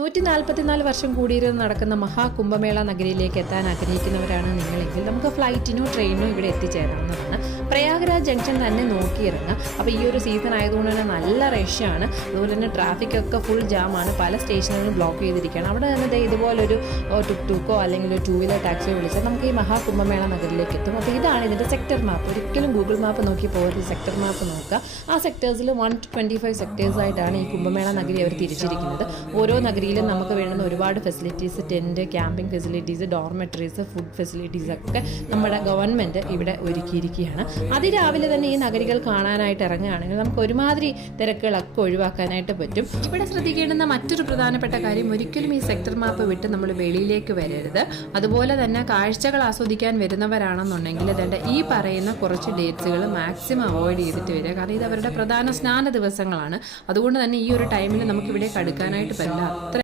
നൂറ്റി നാൽപ്പത്തിനാല് വർഷം കൂടിയിരുന്ന് നടക്കുന്ന മഹാകുംഭമേള നഗരിയിലേക്ക് എത്താൻ ആഗ്രഹിക്കുന്നവരാണ് നിങ്ങളെങ്കിൽ നമുക്ക് ഫ്ലൈറ്റിനോ ട്രെയിനോ ഇവിടെ എത്തിച്ചേരാവുന്നതാണ്. പ്രയാഗ്രാജ് ജംഗ്ഷൻ തന്നെ നോക്കിയിറങ്ങുക അപ്പോൾ ഈ ഒരു സീസൺ ആയതുകൊണ്ട് തന്നെ നല്ല റഷ്യാണ് അതുപോലെ തന്നെ ട്രാഫിക് ഒക്കെ ഫുൾ ജാമാണ് പല സ്റ്റേഷനുകളും ബ്ലോക്ക് ചെയ്തിരിക്കുകയാണ്. അവിടെ തന്നെ ഇതുപോലൊരു ടുക് ടുക്കോ അല്ലെങ്കിൽ ഒരു ടൂ വീലർ ടാക്സിയോ വിളിച്ചാൽ നമുക്ക് ഈ മഹാകുംഭമേള നഗരിലേക്ക് എത്തും. അപ്പോൾ ഇതാണ് ഇതിന്റെ സെക്ടർ മാപ്പ് ഒരിക്കലും ഗൂഗിൾ മാപ്പ് നോക്കി പോകരുത്. സെക്ടർ മാപ്പ് നോക്കുക. ആ സെക്ടേഴ്സിൽ വൺ ട്വന്റി ഫൈവ് സെക്ടേഴ്സായിട്ടാണ് ഈ കുംഭമേള നഗരി അവർ തിരിച്ചിരിക്കുന്നത്. ഓരോ നഗരിയിലും നമുക്ക് വേണ്ടുന്ന ഒരുപാട് facilities tent camping facilities dormitories food facilities ഒക്കെ നമ്മുടെ ഗവൺമെന്റ് ഇവിടെ ഒരുക്കിയിരിക്കുകയാണ്. അതിരാവിലെ തന്നെ ഈ നഗരികൾ കാണാനായിട്ട് ഇറങ്ങുകയാണെങ്കിൽ നമുക്ക് ഒരുമാതിരി തിരക്കുകളൊക്കെ ഒഴിവാക്കാനായിട്ട് പറ്റും. ഇവിടെ ശ്രദ്ധിക്കേണ്ടുന്ന മറ്റൊരു പ്രധാനപ്പെട്ട കാര്യം ഒരിക്കലും ഈ സെക്ടർ മാപ്പ് വിട്ട് നമ്മൾ വെളിയിലേക്ക് വരരുത്. അതുപോലെ തന്നെ കാഴ്ചകൾ ആസ്വദിക്കാൻ വരുന്നവരാണെന്നുണ്ടെങ്കിൽ ഇതേണ്ട ഈ പറയുന്ന കുറച്ച് ഡേറ്റ്സുകൾ മാക്സിമം അവോയ്ഡ് ചെയ്തിട്ട് വരിക. കാരണം ഇത് അവരുടെ പ്രധാന സ്നാന ദിവസങ്ങളാണ്. അതുകൊണ്ട് തന്നെ ഈ ഒരു ടൈമിൽ നമുക്ക് ഇവിടെ കടുക്കാനായിട്ട് പറ്റില്ല. അത്ര